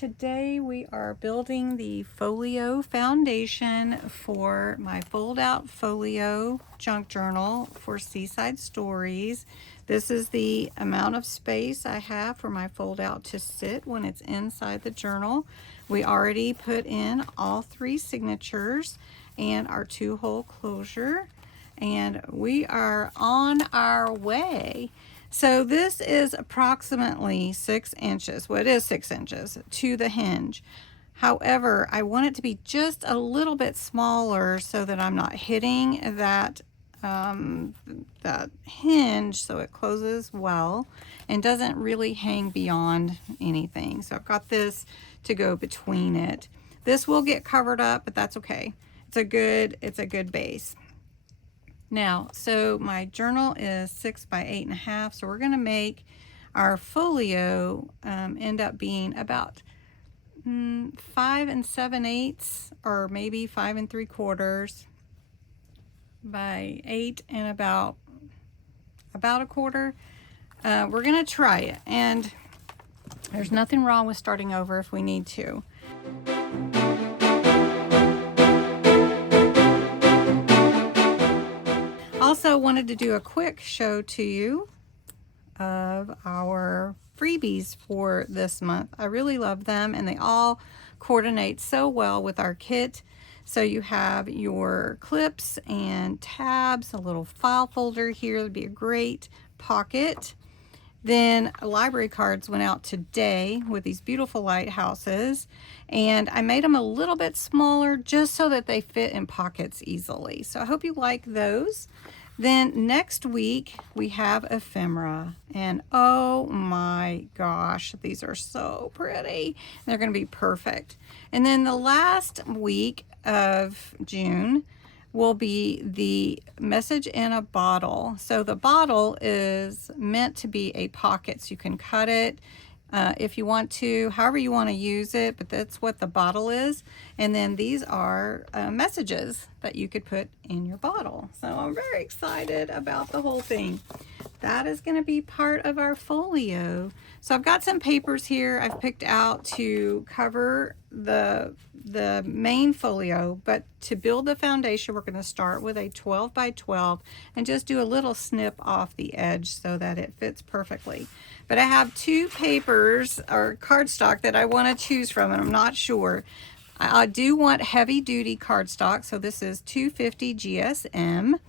Today we are building the Folio foundation for my fold-out folio junk journal for Seaside Stories. This is the amount of space I have for my fold-out to sit when it's inside the journal. We already put in all 3 signatures and our 2-hole closure, and we are on our way. So this is approximately 6 inches. Well, it is 6 inches to the hinge. However, I want it to be just a little bit smaller so that I'm not hitting that hinge, so it closes well and doesn't really hang beyond anything. So I've got this to go between it. This will get covered up, but that's okay. It's a good base. Now, so my journal is 6 by 8.5, so we're going to make our folio end up being about 5 7/8, or maybe 5 3/4 by 8 and about a quarter. We're going to try it, and there's nothing wrong with starting over if we need to. Also wanted to do a quick show to you of our freebies for this month. I really love them, and they all coordinate so well with our kit. So you have your clips and tabs, a little file folder here would be a great pocket. Then library cards went out today with these beautiful lighthouses, and I made them a little bit smaller just so that they fit in pockets easily. So I hope you like those. Then next week we have ephemera, and oh my gosh, these are so pretty. They're going to be perfect. And then the last week of June will be the message in a bottle. So the bottle is meant to be a pocket, so you can cut it if you want to, however you want to use it, but that's what the bottle is. And then these are messages that you could put in your bottle. So I'm very excited about the whole thing. That is going to be part of our folio. So I've got some papers here I've picked out to cover the main folio, but to build the foundation we're going to start with a 12 by 12 and just do a little snip off the edge so that it fits perfectly. But I have 2 papers or cardstock that I want to choose from, and I'm not sure. I do want heavy duty cardstock, so this is 250 GSM.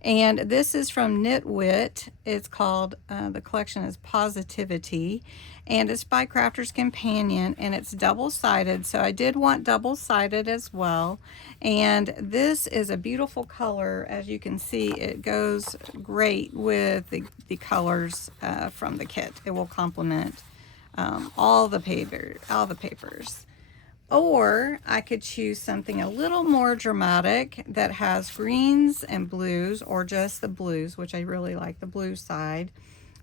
And this is from Knitwit. It's called, the collection is Positivity, and it's by Crafter's Companion, and it's double-sided, so I did want double-sided as well. And this is a beautiful color. As you can see, it goes great with the colors from the kit. It will complement all the papers. Or I could choose something a little more dramatic that has greens and blues, or just the blues, which I really like the blue side.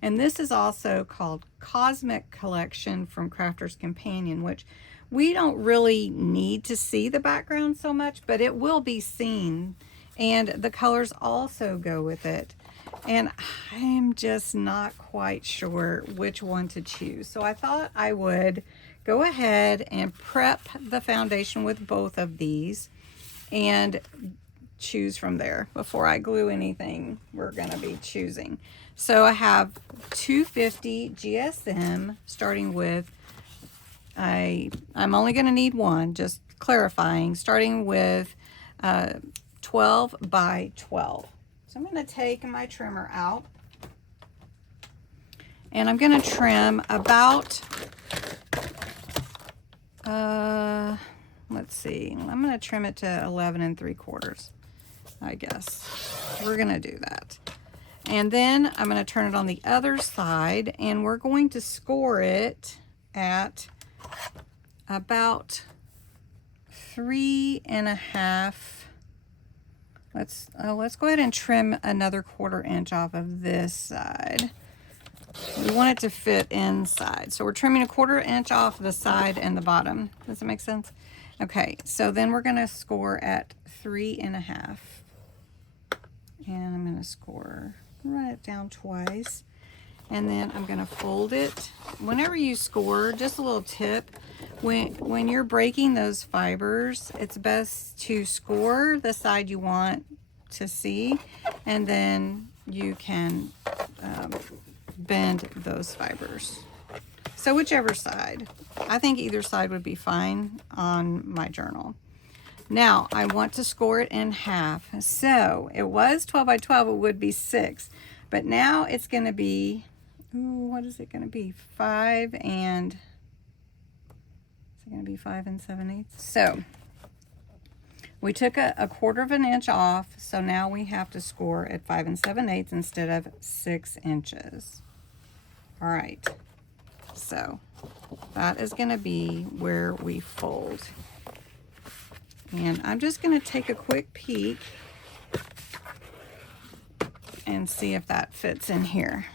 And this is also called Cosmic Collection from Crafter's Companion, which we don't really need to see the background so much, but it will be seen. And the colors also go with it. And I'm just not quite sure which one to choose. So I thought I would go ahead and prep the foundation with both of these and choose from there before I glue anything we're going to be choosing. So I have 250 GSM, starting with, I'm only going to need one, just clarifying, starting with 12 by 12. So I'm going to take my trimmer out, and I'm going to trim about let's see, I'm going to trim it to 11 3/4, I guess. We're going to do that. And then I'm going to turn it on the other side, and we're going to score it at about 3.5. Let's go ahead and trim another 1/4 inch off of this side. We want it to fit inside, so we're trimming 1/4 inch off the side and the bottom. Does that make sense? Okay, so then we're going to score at 3.5, and I'm going to run it down twice, And then I'm going to fold it. Whenever you score, just a little tip, when you're breaking those fibers, it's best to score the side you want to see, and then you can bend those fibers. So whichever side. I think either side would be fine on my journal. Now I want to score it in half. So it was 12 by 12, it would be 6. But now it's going to be, what is it going to be? 5 and 7/8. So we took a 1/4 of an inch off, so now we have to score at 5 7/8 instead of 6 inches. All right, so that is going to be where we fold. And I'm just going to take a quick peek and see if that fits in here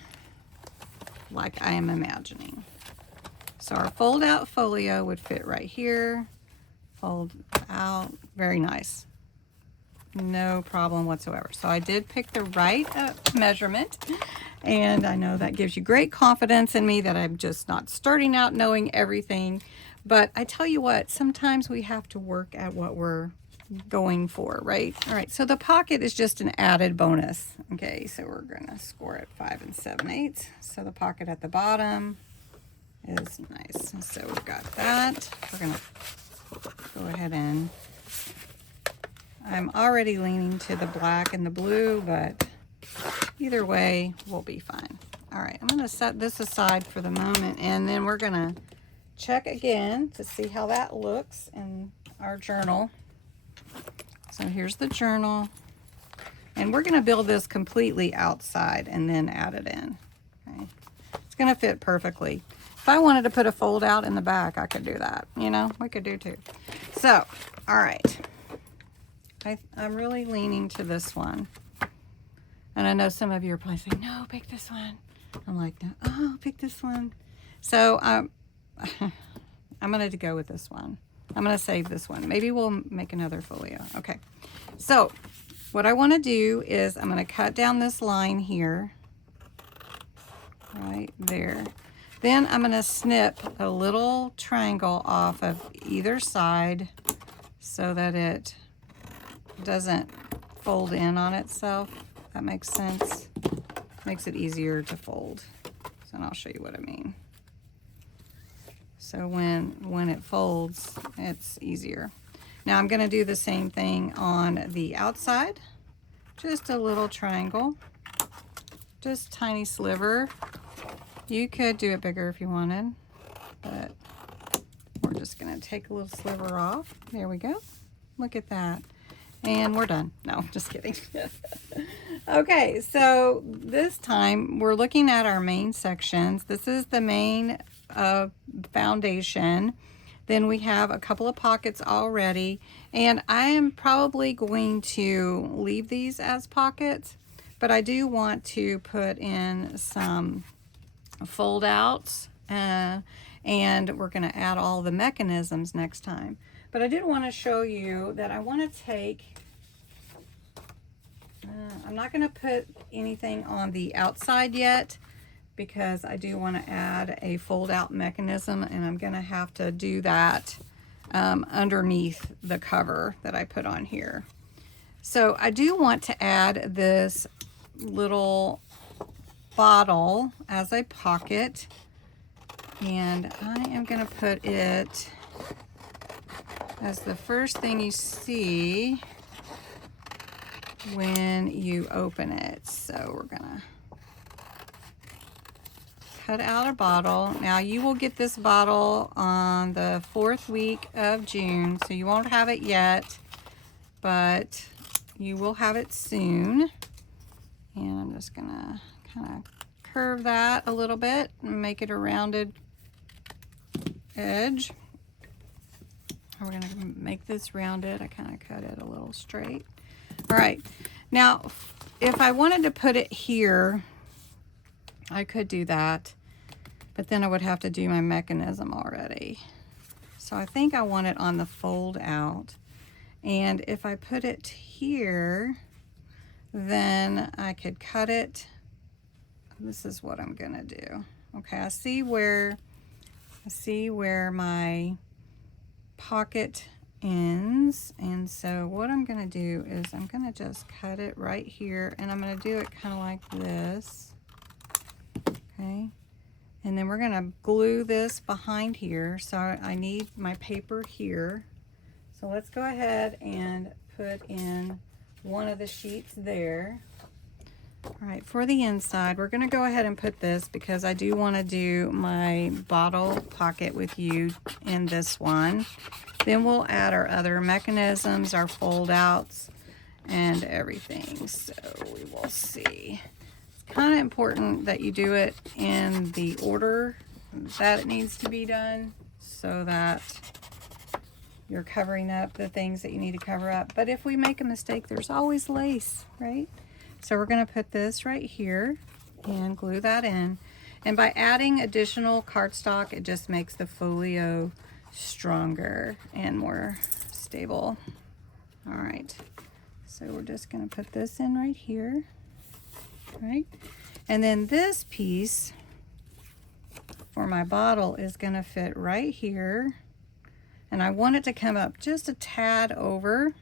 like I am imagining. So our fold out folio would fit right here. Fold out, very nice. No problem whatsoever. So I did pick the right measurement, and I know that gives you great confidence in me that I'm just not starting out knowing everything. But I tell you what, sometimes we have to work at what we're going for, right? All right, so the pocket is just an added bonus. Okay, so we're gonna score at 5 7/8. So the pocket at the bottom is nice. So we've got that. We're gonna go ahead and, I'm already leaning to the black and the blue, but either way we'll be fine. All right, I'm gonna set this aside for the moment, and then we're gonna check again to see how that looks in our journal. So here's the journal, and we're gonna build this completely outside and then add it in. Okay, it's gonna fit perfectly. If I wanted to put a fold out in the back, I could do that. You know, we could do too. So, all right. I'm really leaning to this one. And I know some of you are probably saying, no, pick this one. I'm like, no, oh, pick this one. So I'm going to go with this one. I'm going to save this one. Maybe we'll make another folio. Okay. So what I want to do is I'm going to cut down this line here. Right there. Then I'm going to snip a little triangle off of either side so that it doesn't fold in on itself. That makes sense. Makes it easier to fold. So I'll show you what I mean. So when it folds, it's easier. Now I'm going to do the same thing on the outside. Just a little triangle. Just tiny sliver. You could do it bigger if you wanted, but we're just going to take a little sliver off. There we go. Look at that. And we're done. No, just kidding. Okay, so this time we're looking at our main sections. This is the main foundation. Then we have a couple of pockets already, and I am probably going to leave these as pockets, but I do want to put in some fold outs, and we're going to add all the mechanisms next time. But I did want to show you that I want to take, I'm not going to put anything on the outside yet because I do want to add a fold out mechanism, and I'm going to have to do that underneath the cover that I put on here. So I do want to add this little bottle as a pocket, and I am going to put it as the first thing you see when you open it. So we're gonna cut out a bottle. Now you will get this bottle on the 4th week of June, so you won't have it yet, but you will have it soon. And I'm just gonna kind of curve that a little bit and make it a rounded edge. We're going to make this rounded. I kind of cut it a little straight. All right. Now, if I wanted to put it here, I could do that, but then I would have to do my mechanism already. So I think I want it on the fold out. And if I put it here, then I could cut it this is what I'm gonna do. Okay, I see where my pocket ends, and so what I'm gonna do is I'm gonna just cut it right here, and I'm gonna do it kind of like this. Okay, and then we're gonna glue this behind here, so I need my paper here. So let's go ahead and put in one of the sheets there. All right, for the inside, we're going to go ahead and put this because I do want to do my bottle pocket with you in this one. Then we'll add our other mechanisms, our fold outs, and everything. So we will see. It's kind of important that you do it in the order that it needs to be done so that you're covering up the things that you need to cover up. But if we make a mistake, there's always lace, right? So we're going to put this right here and glue that in. And by adding additional cardstock, it just makes the folio stronger and more stable. All right, so we're just going to put this in right here, right? And then this piece for my bottle is going to fit right here. And I want it to come up just a tad over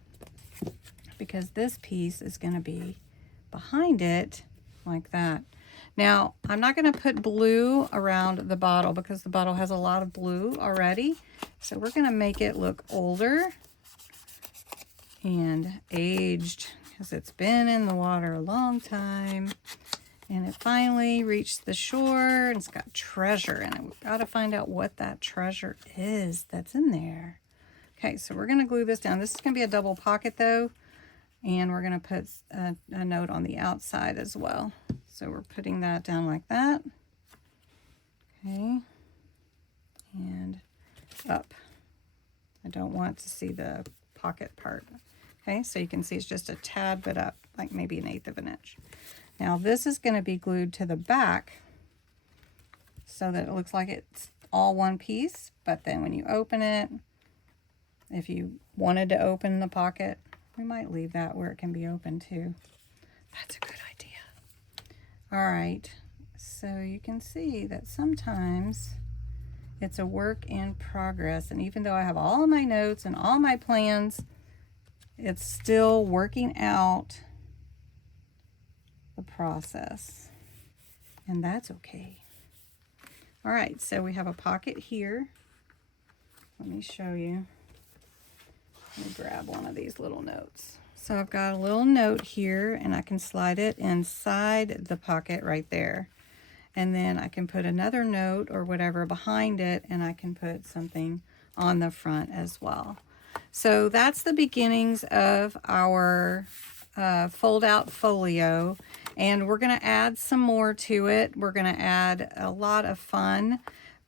because this piece is going to be behind it like that. Now, I'm not going to put blue around the bottle because the bottle has a lot of blue already. So we're going to make it look older and aged because it's been in the water a long time. And it finally reached the shore, and it's got treasure in it. We've got to find out what that treasure is that's in there. Okay, so we're going to glue this down. This is going to be a double pocket though, and we're going to put a note on the outside as well. So we're putting that down like that. Okay, and up. I don't want to see the pocket part. Okay, so you can see it's just a tad bit up, like maybe 1/8 of an inch. Now this is going to be glued to the back so that it looks like it's all one piece, but then when you open it, if you wanted to open the pocket, we might leave that where it can be open too. That's a good idea. All right, so you can see that sometimes it's a work in progress, and even though I have all my notes and all my plans, it's still working out the process, and that's okay. All right, so we have a pocket here. Let me show you. Let me grab one of these little notes. So I've got a little note here, and I can slide it inside the pocket right there. And then I can put another note or whatever behind it, and I can put something on the front as well. So that's the beginnings of our fold out folio, and we're going to add some more to it. We're going to add a lot of fun,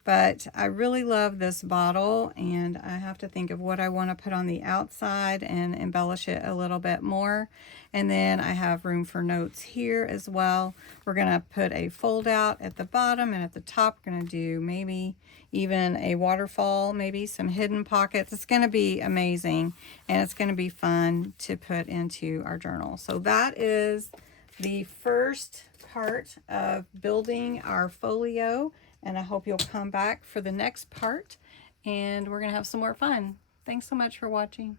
but I really love this bottle, and I have to think of what I want to put on the outside and embellish it a little bit more. And then I have room for notes here as well. We're going to put a fold out at the bottom, and at the top we're going to do maybe even a waterfall, maybe some hidden pockets. It's going to be amazing, and it's going to be fun to put into our journal. So that is the first part of building our folio, and I hope you'll come back for the next part, and we're going to have some more fun. Thanks so much for watching.